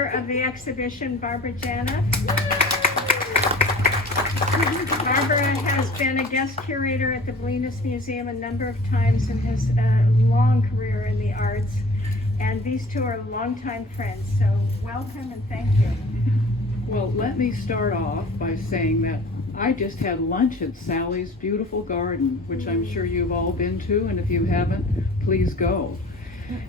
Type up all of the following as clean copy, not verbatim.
curator of the exhibition, Barbara Janeff. Barbara has been a guest curator at the Bolinas Museum a number of times and has a long career in the arts. And these two are longtime friends, so welcome and thank you. Well, let me start off by saying that I just had lunch at Sally's beautiful garden, which I'm sure you've all been to, and if you haven't, please go.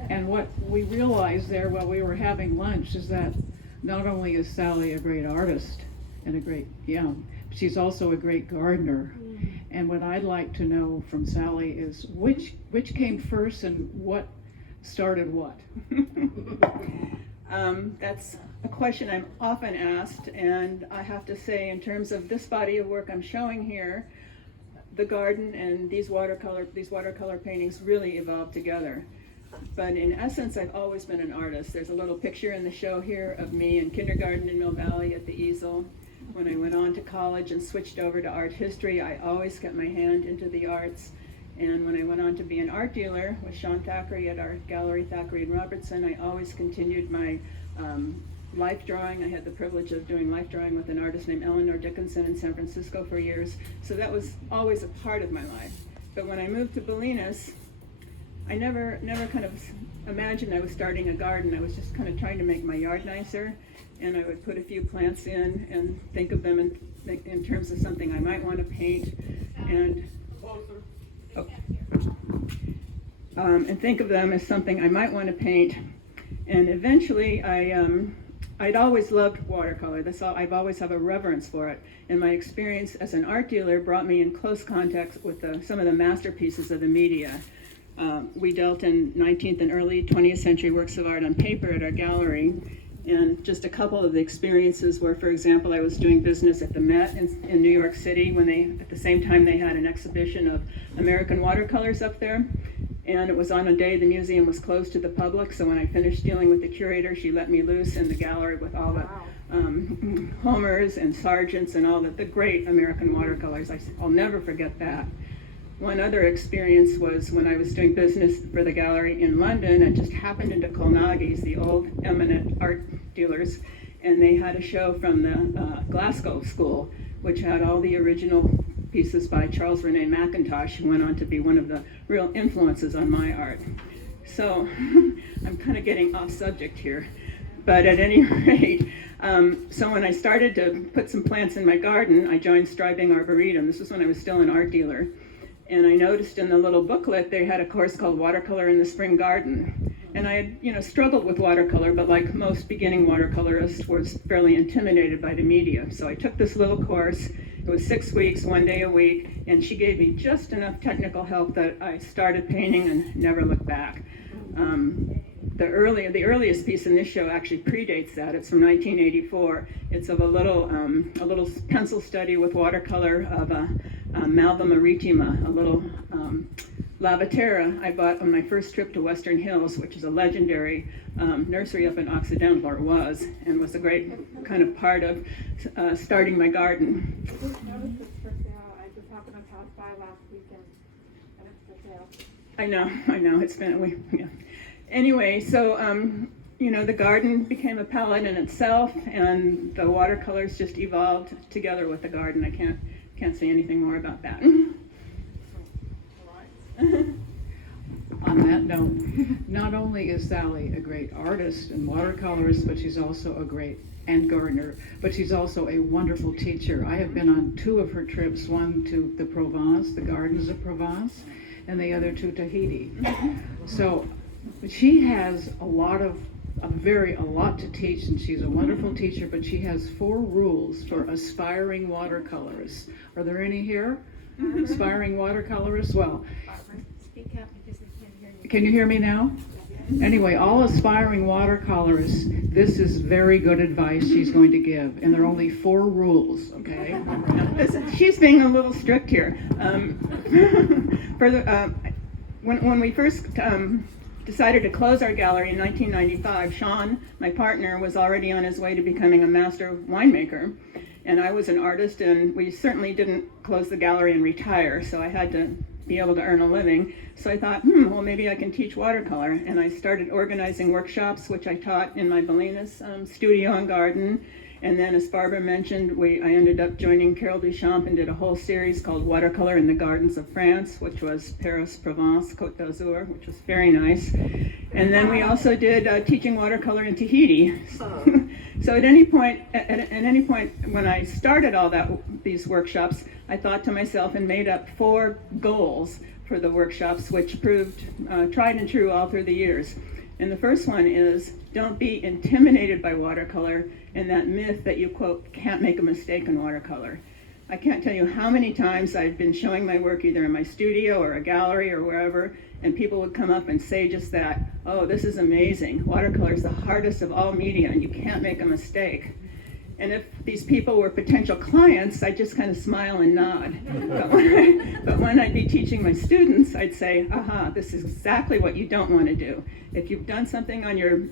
And what we realized there while we were having lunch is that not only is Sally a great artist and a great, she's also a great gardener. And what I'd like to know from Sally is which came first and what started what? That's a question I'm often asked, and I have to say, in terms of this body of work I'm showing here, the garden and these watercolor paintings really evolved together. But in essence, I've always been an artist. There's a little picture in the show here of me in kindergarten in Mill Valley at the easel. When I went on to college and switched over to art history, I always kept my hand into the arts. And when I went on to be an art dealer with Sean Thackeray at Art Gallery Thackeray in Robertson, I always continued my life drawing. I had the privilege of doing life drawing with an artist named Eleanor Dickinson in San Francisco for years. So that was always a part of my life. But when I moved to Bolinas, I never kind of imagined I was starting a garden. I was just kind of trying to make my yard nicer. And I would put a few plants in and think of them in terms of something I might want to paint. And think of them as something I might want to paint. And eventually, I'd always loved watercolor. I've always had a reverence for it. And my experience as an art dealer brought me in close contact with some of the masterpieces of the media. We dealt in 19th and early 20th century works of art on paper at our gallery. And just a couple of the experiences were, for example, I was doing business at the Met in New York City when at the same time they had an exhibition of American watercolors up there. And it was on a day the museum was closed to the public, so when I finished dealing with the curator, she let me loose in the gallery with all the Homers and Sargents and all the great American watercolors. I'll never forget that. One other experience was when I was doing business for the gallery in London. I just happened into Colnagi's, the old eminent art dealers, and they had a show from the Glasgow School, which had all the original pieces by Charles René Mackintosh, who went on to be one of the real influences on my art. So I'm kind of getting off subject here, but at any rate, so when I started to put some plants in my garden, I joined Striving Arboretum. This was when I was still an art dealer. And I noticed in the little booklet they had a course called Watercolor in the Spring Garden. And I had, struggled with watercolor, but like most beginning watercolorists, was fairly intimidated by the media. So I took this little course. It was 6 weeks, 1 day a week, and she gave me just enough technical help that I started painting and never looked back. The earliest piece in this show actually predates that. It's from 1984. It's of a little pencil study with watercolor of a Malva maritima, a little Lavaterra I bought on my first trip to Western Hills, which is a legendary nursery up in Occidental, or was, and was a great kind of part of starting my garden. I just noticed this for sale. I just happened to pass by last weekend, and it's for sale. I know. It's been yeah. Anyway, so the garden became a palette in itself, and the watercolors just evolved together with the garden. I can't say anything more about that. On that note, not only is Sally a great artist and watercolorist, but she's also a great gardener, but she's also a wonderful teacher. I have been on 2 of her trips, one to the Provence, the gardens of Provence, and the other to Tahiti. So she has a lot to teach, and she's a wonderful teacher, but she has 4 rules for aspiring watercolorists. Are there any here? Aspiring watercolorists? Well, Speak up because we can't hear you. can you hear me now? Anyway, all aspiring watercolorists, this is very good advice she's going to give, and there are only 4 rules, okay? She's being a little strict here. When we first decided to close our gallery in 1995, Sean, my partner, was already on his way to becoming a master winemaker. And I was an artist, and we certainly didn't close the gallery and retire, so I had to be able to earn a living. So I thought, well, maybe I can teach watercolor. And I started organizing workshops, which I taught in my Bolinas studio and garden. And then, as Barbara mentioned, I ended up joining Carol Duchamp and did a whole series called Watercolor in the Gardens of France, which was Paris, Provence, Côte d'Azur, which was very nice. And then we also did teaching watercolor in Tahiti. So at any point when I started these workshops, I thought to myself and made up 4 goals for the workshops, which proved tried and true all through the years. And the first one is, don't be intimidated by watercolor and that myth that you, quote, can't make a mistake in watercolor. I can't tell you how many times I've been showing my work either in my studio or a gallery or wherever, and people would come up and say just that, oh, this is amazing. Watercolor is the hardest of all media and you can't make a mistake. And if these people were potential clients, I'd just kind of smile and nod. But when I'd be teaching my students, I'd say, aha, this is exactly what you don't want to do. If you've done something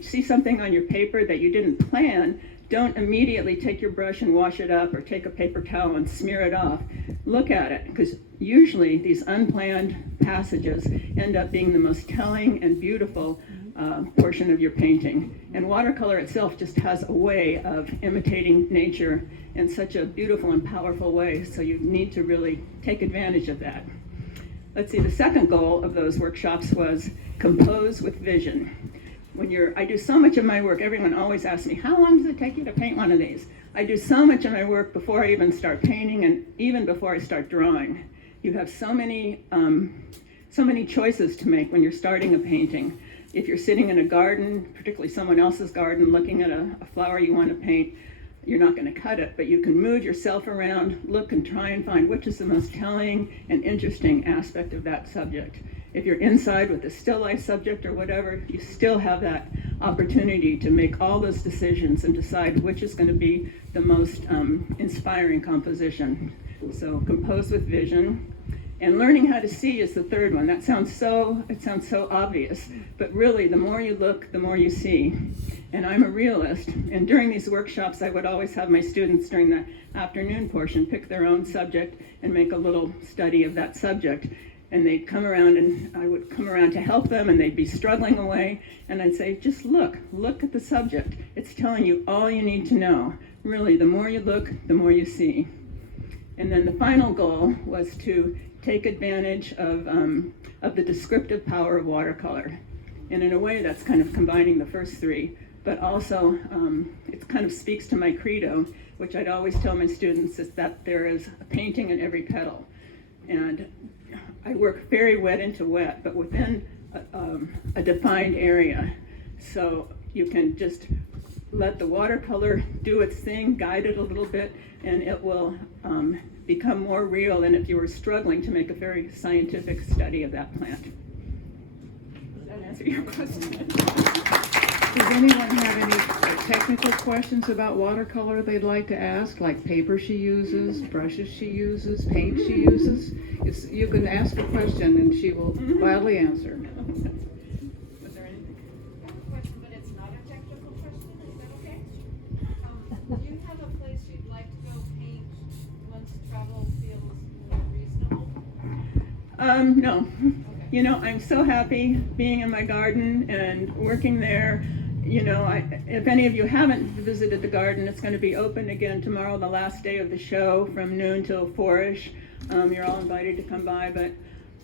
see something on your paper that you didn't plan, don't immediately take your brush and wash it up or take a paper towel and smear it off. Look at it, because usually these unplanned passages end up being the most telling and beautiful portion of your painting. And watercolor itself just has a way of imitating nature in such a beautiful and powerful way, so you need to really take advantage of that. Let's see, the second goal of those workshops was compose with vision. I do so much of my work, everyone always asks me, how long does it take you to paint one of these? I do so much of my work before I even start painting and even before I start drawing. You have so many choices to make when you're starting a painting. If you're sitting in a garden, particularly someone else's garden, looking at a flower you want to paint, you're not going to cut it, but you can move yourself around, look and try and find which is the most telling and interesting aspect of that subject. If you're inside with a still life subject or whatever, you still have that opportunity to make all those decisions and decide which is going to be the most inspiring composition. So compose with vision. And learning how to see is the third one. It sounds so obvious, but really the more you look, the more you see. And I'm a realist, and during these workshops I would always have my students during the afternoon portion pick their own subject and make a little study of that subject. And they'd come around and I would come around to help them, and they'd be struggling away, and I'd say, just look at the subject. It's telling you all you need to know. Really, the more you look, the more you see. And then the final goal was to take advantage of the descriptive power of watercolor. And in a way, that's kind of combining the first 3, but also it kind of speaks to my credo, which I'd always tell my students, is that there is a painting in every petal. And I work very wet into wet, but within a defined area. So you can just let the watercolor do its thing, guide it a little bit, and it will become more real than if you were struggling to make a very scientific study of that plant. Does that answer your question? Does anyone have any technical questions about watercolor they'd like to ask, like paper she uses, brushes she uses, paint she uses? You can ask a question and she will gladly answer. Was there anything? I have a question, but it's not a technical question, is that okay? Do you have a place you'd like to go paint once travel feels more reasonable? No. Okay. You know, I'm so happy being in my garden and working there. You know, if any of you haven't visited the garden, it's going to be open again tomorrow, the last day of the show, from noon till 4-ish. You're all invited to come by, but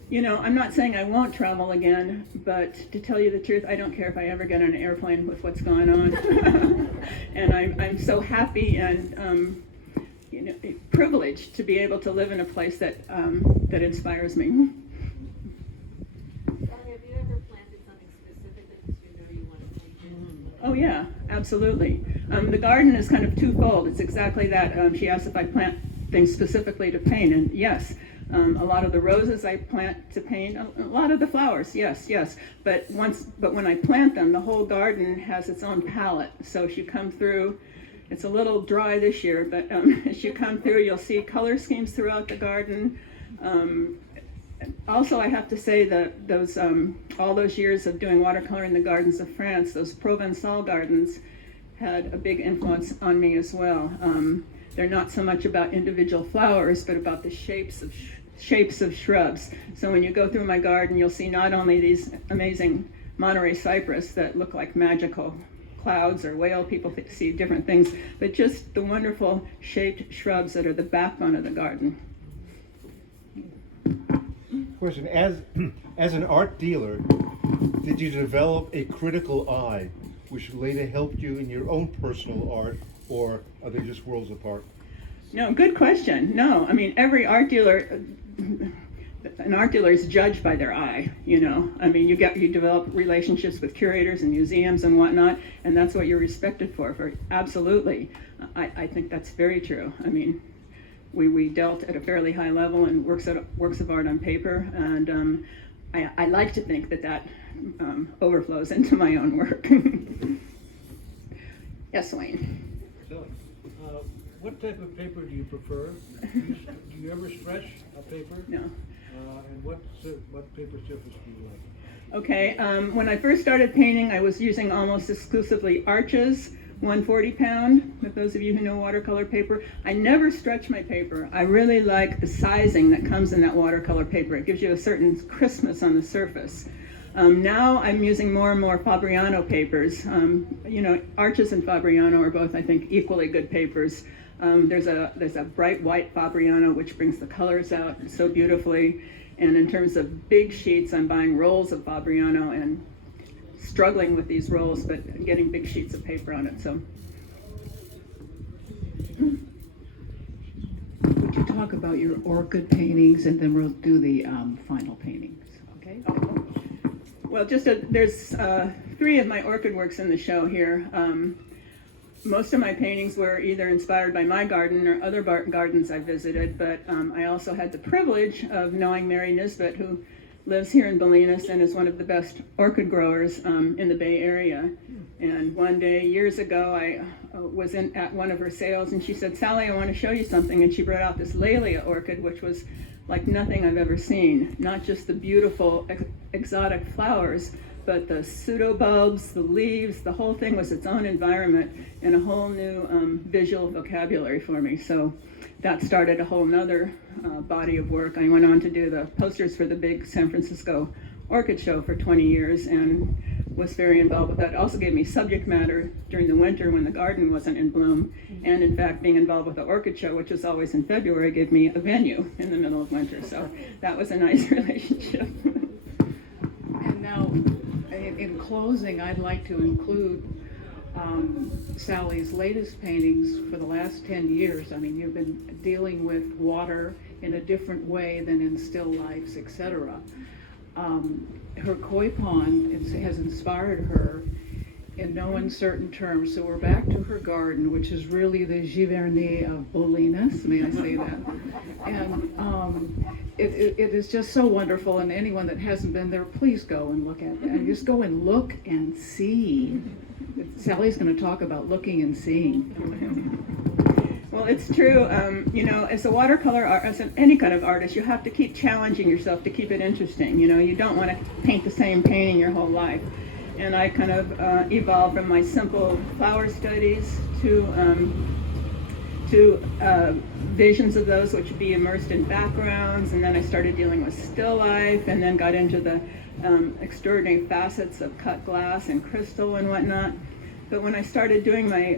you know, I'm not saying I won't travel again, but to tell you the truth, I don't care if I ever get on an airplane with what's going on. And I'm so happy and you know, privileged to be able to live in a place that inspires me. Have you ever planted something specific that you know you want to paint? Oh yeah, absolutely. The garden is kind of twofold. It's exactly that. She asked if I plant things specifically to paint, and yes, a lot of the roses I plant to paint, a lot of the flowers, yes. But when I plant them, the whole garden has its own palette. So as you come through, it's a little dry this year, but as you come through, you'll see color schemes throughout the garden. Also, I have to say that those all those years of doing watercolor in the gardens of France, those Provençal gardens, had a big influence on me as well. They're not so much about individual flowers, but about the shapes of shapes of shrubs. So when you go through my garden, you'll see not only these amazing Monterey cypress that look like magical clouds or whale, people see different things, but just the wonderful shaped shrubs that are the backbone of the garden. Question, as an art dealer, did you develop a critical eye which later helped you in your own personal art, or are they just worlds apart? No, good question. No, I mean, every art dealer, an art dealer is judged by their eye, you know. I mean, you develop relationships with curators and museums and whatnot, and that's what you're respected for absolutely. I think that's very true. I mean, we dealt at a fairly high level in works of art on paper, and I like to think that overflows into my own work. Yes, Wayne. So, what type of paper do you prefer? Do you ever stretch a paper? No. And what paper surface do you like? Okay, when I first started painting, I was using almost exclusively Arches, 140 pound, with those of you who know watercolor paper. I never stretch my paper. I really like the sizing that comes in that watercolor paper. It gives you a certain crispness on the surface. Now I'm using more and more Fabriano papers. You know, Arches and Fabriano are both, I think, equally good papers. There's a bright white Fabriano which brings the colors out so beautifully. And in terms of big sheets, I'm buying rolls of Fabriano and struggling with these rolls, but getting big sheets of paper on it. So, Would you talk about your orchid paintings, and then we'll do the final paintings, okay? well, there's 3 of my orchid works in the show here. Most of my paintings were either inspired by my garden or other gardens I visited, but I also had the privilege of knowing Mary Nisbet, who lives here in Bolinas and is one of the best orchid growers in the Bay Area. And one day, years ago, I was at one of her sales, and she said, "Sally, I want to show you something." And she brought out this Laelia orchid, which was like nothing I've ever seen. Not just the beautiful exotic flowers, but the pseudobulbs, the leaves, the whole thing was its own environment and a whole new visual vocabulary for me. So that started a whole nother body of work. I went on to do the posters for the big San Francisco Orchid Show for 20 years and was very involved with that. It also gave me subject matter during the winter when the garden wasn't in bloom. And in fact, being involved with the Orchid Show, which was always in February, gave me a venue in the middle of winter. So that was a nice relationship. And now, in closing, I'd like to include Sally's latest paintings for the last 10 years. I mean, you've been dealing with water in a different way than in still lifes, etc. Her koi pond has inspired her in no uncertain terms. So we're back to her garden, which is really the Giverny of Bolinas, may I say that? And it is just so wonderful, and anyone that hasn't been there, please go and look at it. And just go and look and see. Sally's going to talk about looking and seeing. Well, it's true. You know, as a watercolor artist, as any kind of artist, you have to keep challenging yourself to keep it interesting. You know, you don't want to paint the same painting your whole life. And I kind of evolved from my simple flower studies to visions of those which would be immersed in backgrounds, and then I started dealing with still life, and then got into the extraordinary facets of cut glass and crystal and whatnot. But when I started doing my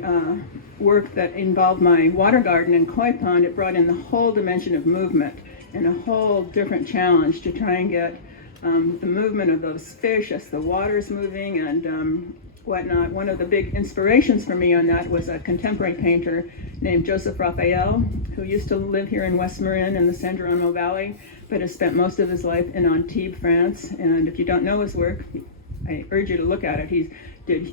work that involved my water garden and koi pond, it brought in the whole dimension of movement and a whole different challenge to try and get the movement of those fish as the water's moving and whatnot. One of the big inspirations for me on that was a contemporary painter named Joseph Raphael, who used to live here in West Marin in the San Geronimo Valley, but has spent most of his life in Antibes, France. And if you don't know his work, I urge you to look at it. He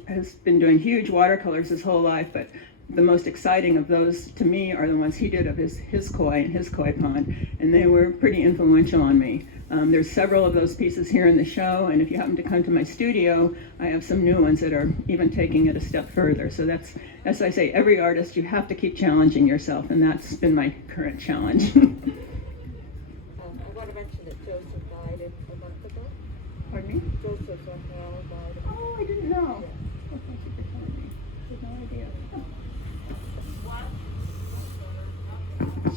has been doing huge watercolors his whole life, but the most exciting of those to me are the ones he did of his koi and his koi pond, and they were pretty influential on me. There's several of those pieces here in the show, and if you happen to come to my studio, I have some new ones that are even taking it a step further. So that's, as I say, every artist, you have to keep challenging yourself, and that's been my current challenge. I want to mention that Joseph died a month ago. Pardon me? Joseph Raphael died. Oh, I didn't know. Oh, thank you for telling me. I had no idea.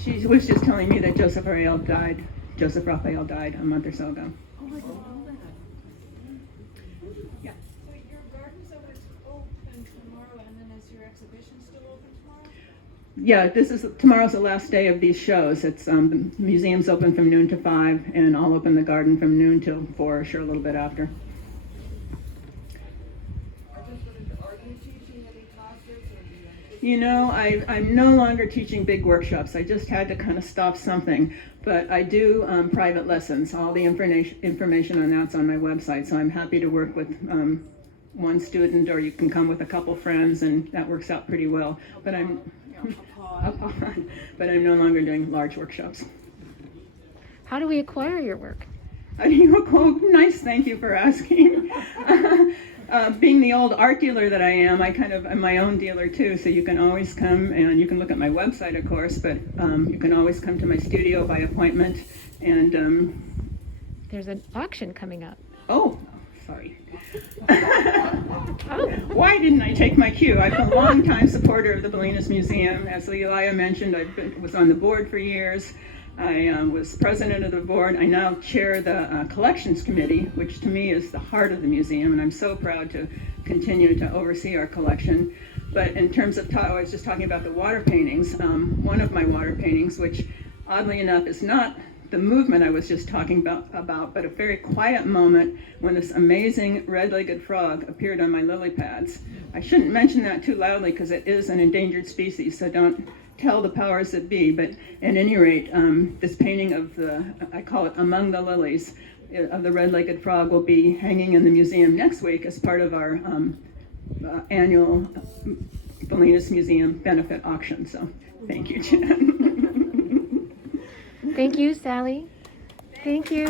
She was just telling me that Joseph Raphael died Joseph Raphael died a month or so ago. So your garden's always open tomorrow, and then is your exhibition still open tomorrow? Yeah, tomorrow's the last day of these shows. It's the museum's open from noon to 5, and I'll open the garden from noon till 4, sure, a little bit after. You know, I'm no longer teaching big workshops. I just had to kind of stop something. But I do private lessons. All the information on that's on my website. So I'm happy to work with one student, or you can come with a couple friends, and that works out pretty well. But I'm but I'm no longer doing large workshops. How do we acquire your work? How do you nice, thank you for asking. Being the old art dealer that I am my own dealer too, so you can always come, and you can look at my website, of course, but you can always come to my studio by appointment, and There's an auction coming up. oh, sorry. Why didn't I take my cue? I'm a longtime supporter of the Bolinas Museum. As Lelia mentioned, was on the board for years. I was president of the board. I now chair the collections committee, which to me is the heart of the museum, and I'm so proud to continue to oversee our collection. But in terms of, I was just talking about the water paintings. One of my water paintings, which oddly enough is not the movement I was just talking about, but a very quiet moment when this amazing red-legged frog appeared on my lily pads. I shouldn't mention that too loudly because it is an endangered species, so don't tell the powers that be. But at any rate, this painting of I call it Among the Lilies, of the red-legged frog will be hanging in the museum next week as part of our annual Bolinas Museum benefit auction. So thank you, Jen. Thank you, Sally. Thank you.